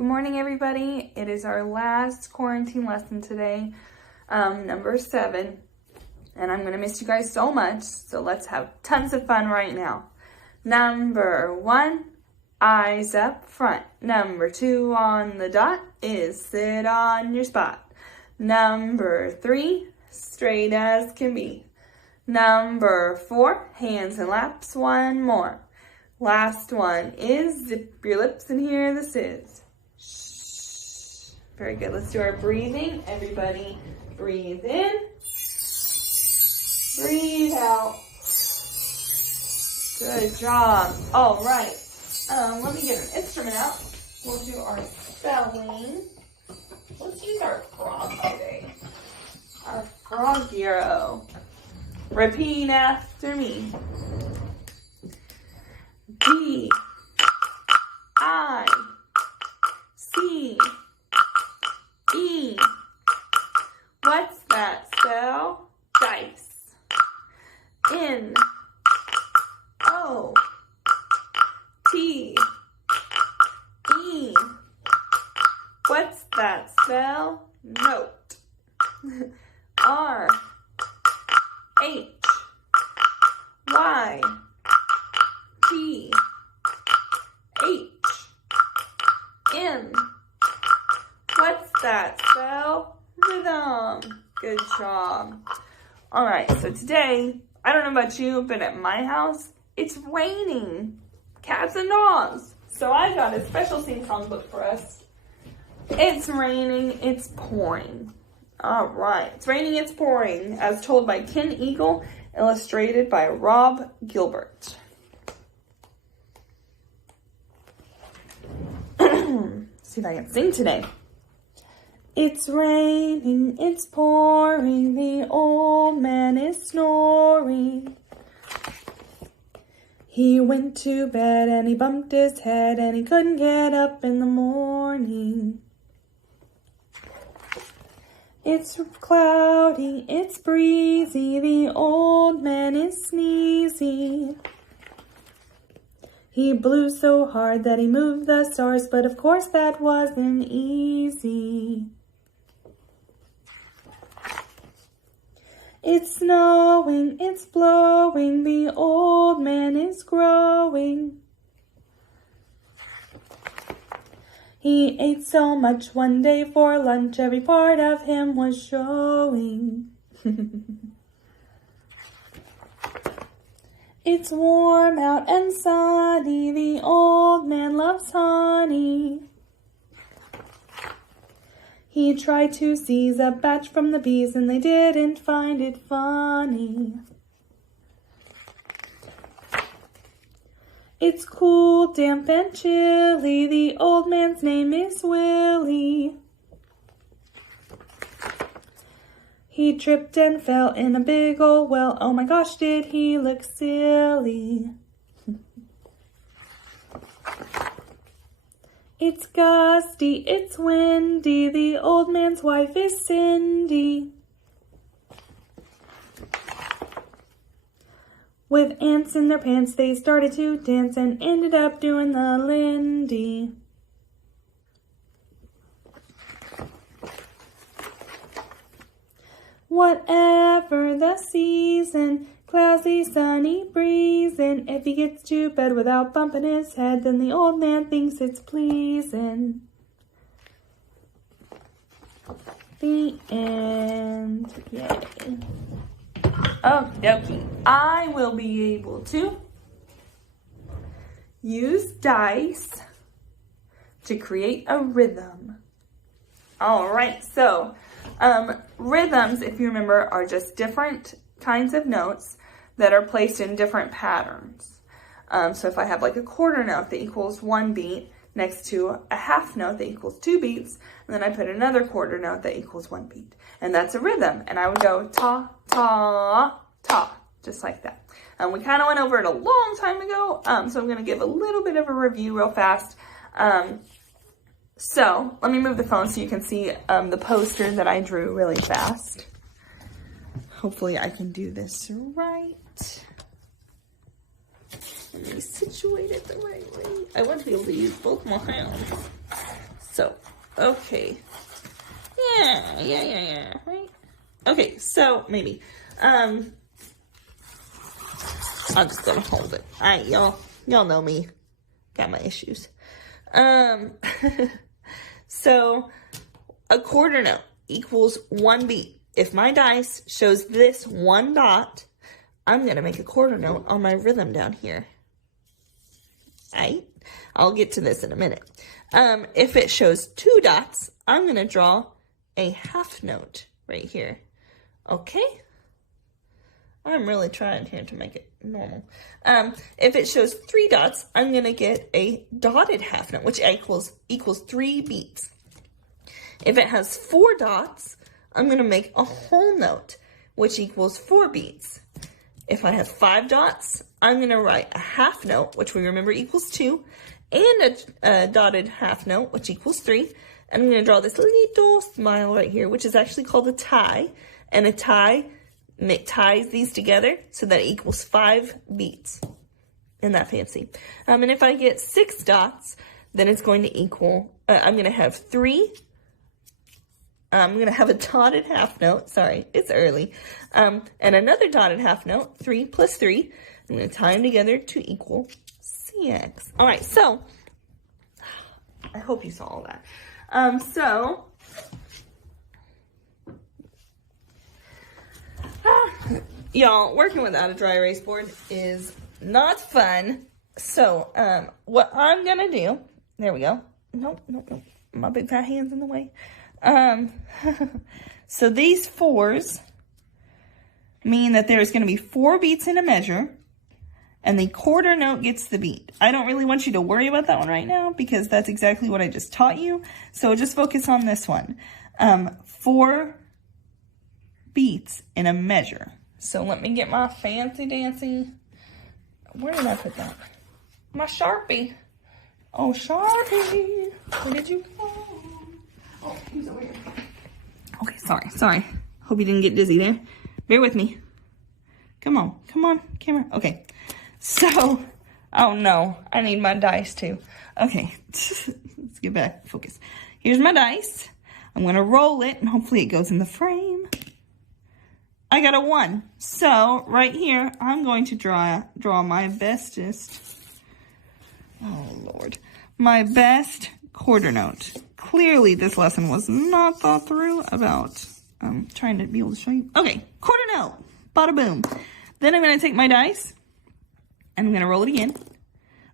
Good morning, everybody. It is our last quarantine lesson today, number 7. And I'm going to miss you guys so much, so let's have tons of fun right now. Number 1, eyes up front. Number 2 on the dot is sit on your spot. Number 3, straight as can be. Number 4, hands and laps, one more. Last one is zip your lips and hear this is. Shh. Very good. Let's do our breathing. Everybody breathe in. Breathe out. Good job. All right. Let me get an instrument out. We'll do our spelling. Let's use our frog today. Our frog hero. Repeat after me. D, I, C, E. What's that spell? Dice. N, O, T, E. What's that spell? Note. R, H, Y, T, H, M. What's that spell? Rhythm. Good job. All right, so today, I don't know about you, but at my house, it's raining. Cats and dogs. So I got a special sing-song book for us. It's raining, it's pouring. All right, it's raining, it's pouring, as told by Ken Eagle, illustrated by Rob Gilbert. See if I can sing today. It's raining, it's pouring, the old man is snoring. He went to bed and he bumped his head and he couldn't get up in the morning. It's cloudy, it's breezy, the old man is sneezy. He blew so hard that he moved the stars, but of course that wasn't easy. It's snowing, it's blowing, the old man is growing. He ate so much one day for lunch, every part of him was showing. It's warm out and sunny, the old man loves honey. He tried to seize a batch from the bees and they didn't find it funny. It's cool, damp and chilly, the old man's name is Willie. He tripped and fell in a big old well. Oh my gosh, did he look silly. It's gusty, it's windy, the old man's wife is Cindy. With ants in their pants, they started to dance and ended up doing the Lindy. Whatever the season, cloudy, sunny, breezing. If he gets to bed without bumping his head, then the old man thinks it's pleasing. The end. Yay. Okie dokie. I will be able to use dice to create a rhythm. All right, so rhythms, if you remember, are just different kinds of notes that are placed in different patterns. So if I have like a quarter note that equals 1 beat next to a half note that equals 2 beats, and then I put another quarter note that equals 1 beat. And that's a rhythm. And I would go ta, ta, ta, just like that. We kind of went over it a long time ago, so I'm going to give a little bit of a review real fast. So let me move the phone so you can see the poster that I drew really fast. Hopefully I can do this right. Let me situate it the right way. I want to be able to use both my hands. So, okay. Yeah, right? Okay, so maybe. I'm just gonna hold it. Alright, y'all know me. Got my issues. So a quarter note equals 1 beat. If my dice shows this 1 dot, I'm gonna make a quarter note on my rhythm down here. Alright? I'll get to this in a minute. If it shows 2 dots, I'm gonna draw a half note right here. Okay? I'm really trying here to make it normal. If it shows 3 dots, I'm gonna get a dotted half note, which equals 3 beats. If it has 4 dots, I'm gonna make a whole note, which equals 4 beats. If I have 5 dots, I'm gonna write a half note, which we remember equals 2, and a dotted half note, which equals 3. And I'm gonna draw this little smile right here, which is actually called a tie, and a tie ties these together so that it equals 5 beats. Isn't that fancy? And if I get 6 dots, then it's going to equal, I'm going to have 3. I'm going to have a dotted half note. Sorry, it's early. And another dotted half note, 3 plus 3. I'm going to tie them together to equal 6. All right, so I hope you saw all that. Y'all, working without a dry erase board is not fun. So, what I'm gonna do, there we go. Nope. My big fat hand's in the way. So these 4s mean that there's gonna be 4 beats in a measure, and the quarter note gets the beat. I don't really want you to worry about that one right now because that's exactly what I just taught you. So just focus on this one. 4 beats in a measure. So let me get my fancy dancy. Where did I put that? My Sharpie. Oh, Sharpie. Where did you go? Oh, he's over here. Okay, sorry. Hope you didn't get dizzy there. Bear with me. Come on, camera. Okay. So, oh no, I need my dice too. Okay, let's get back, focus. Here's my dice. I'm gonna roll it and hopefully it goes in the frame. I got a 1. So right here, I'm going to draw my bestest. Oh Lord, my best quarter note. Clearly, this lesson was not thought through about trying to be able to show you. Okay, quarter note, bada boom. Then I'm gonna take my dice and I'm gonna roll it again.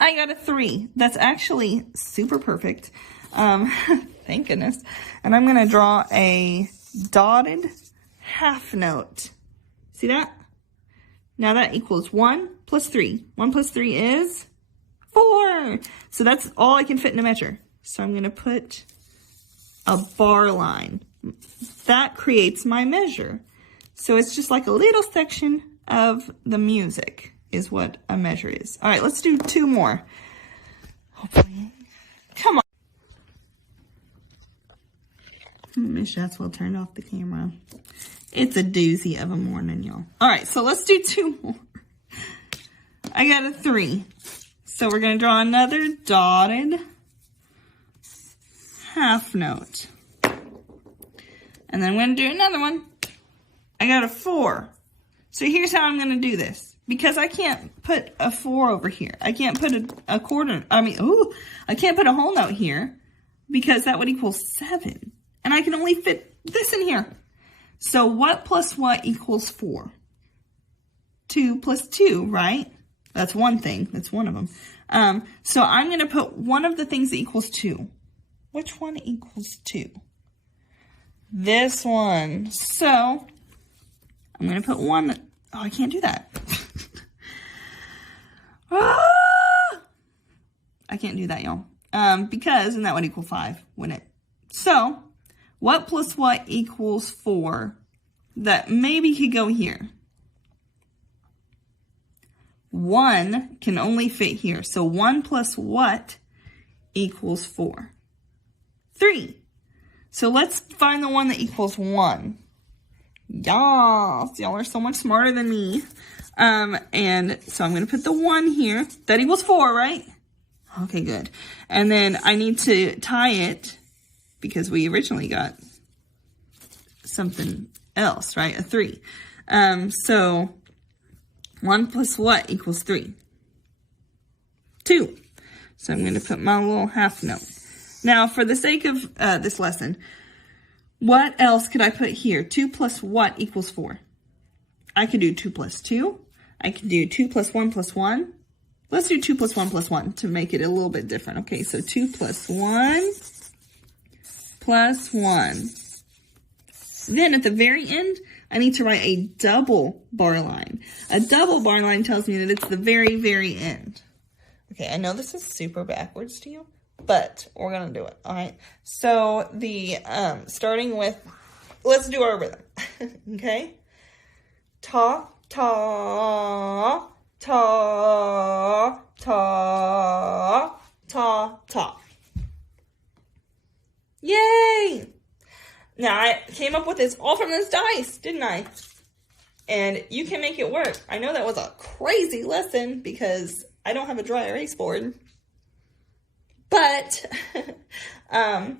I got a 3. That's actually super perfect. Thank goodness. And I'm gonna draw a dotted half note. See that? Now that equals 1 plus 3. 1 plus 3 is 4. So that's all I can fit in a measure. So I'm going to put a bar line. That creates my measure. So it's just like a little section of the music is what a measure is. All right, let's do 2 more. Hopefully. Come on. Miss Shatswell turned off the camera. It's a doozy of a morning, y'all. All right, so let's do 2 more. I got a 3. So we're going to draw another dotted half note. And then I'm going to do another one. I got a 4. So here's how I'm going to do this. Because I can't put a 4 over here. I can't put a quarter. I can't put a whole note here. Because that would equal 7. And I can only fit this in here. So what plus what equals 4? 2 plus 2, right? That's one thing. That's one of them. So I'm going to put one of the things that equals 2. Which one equals 2? This one. So I'm going to put one. Oh, I can't do that. I can't do that, y'all. Because, and that would equal 5, wouldn't it? So what plus what equals 4 that maybe could go here? 1 can only fit here. So 1 plus what equals 4? 3. So let's find the one that equals 1. Y'all are so much smarter than me. And so I'm going to put the 1 here. That equals 4, right? Okay, good. And then I need to tie it because we originally got something else, right? A 3. So 1 plus what equals 3? 2. So I'm going to put my little half note. Now, for the sake of this lesson, what else could I put here? 2 plus what equals 4? I could do 2 plus 2. I could do 2 plus 1 plus 1. Let's do 2 plus 1 plus 1 to make it a little bit different. Okay, so 2 plus 1 plus 1. Then at the very end, I need to write a double bar line. A double bar line tells me that it's the very, very end. Okay, I know this is super backwards to you, but we're going to do it, all right? So the, starting with, let's do our rhythm, okay? Ta, ta, ta, ta, ta, ta. Yay! Now, I came up with this all from this dice, didn't I? And you can make it work. I know that was a crazy lesson because I don't have a dry erase board. But I'm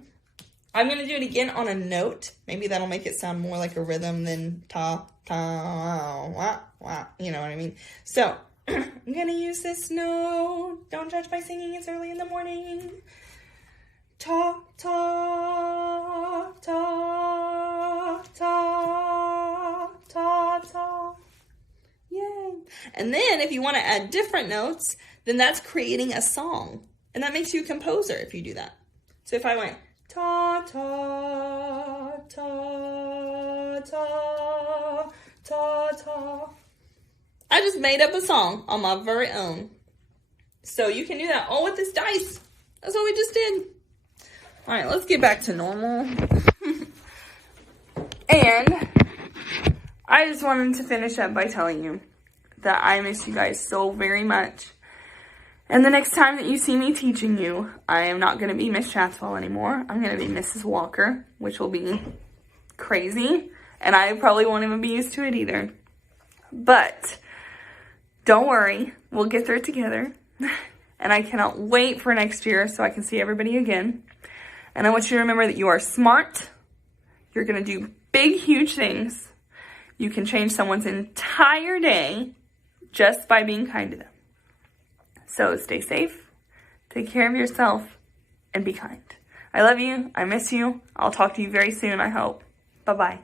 going to do it again on a note. Maybe that'll make it sound more like a rhythm than ta, ta, wah, wah. You know what I mean? So, I'm going to use this note. Don't judge by singing. It's early in the morning. Ta, ta, ta, ta, ta, ta. Yay. And then if you want to add different notes, then that's creating a song. And that makes you a composer if you do that. So if I went ta, ta, ta, ta, ta, ta. I just made up a song on my very own. So you can do that all with this dice. That's what we just did. All right, let's get back to normal. And I just wanted to finish up by telling you that I miss you guys so very much. And the next time that you see me teaching you, I am not going to be Miss Chatswell anymore. I'm going to be Mrs. Walker, which will be crazy. And I probably won't even be used to it either. But don't worry, we'll get through it together. And I cannot wait for next year so I can see everybody again. And I want you to remember that you are smart. You're going to do big, huge things. You can change someone's entire day just by being kind to them. So stay safe, take care of yourself, and be kind. I love you. I miss you. I'll talk to you very soon, I hope. Bye-bye.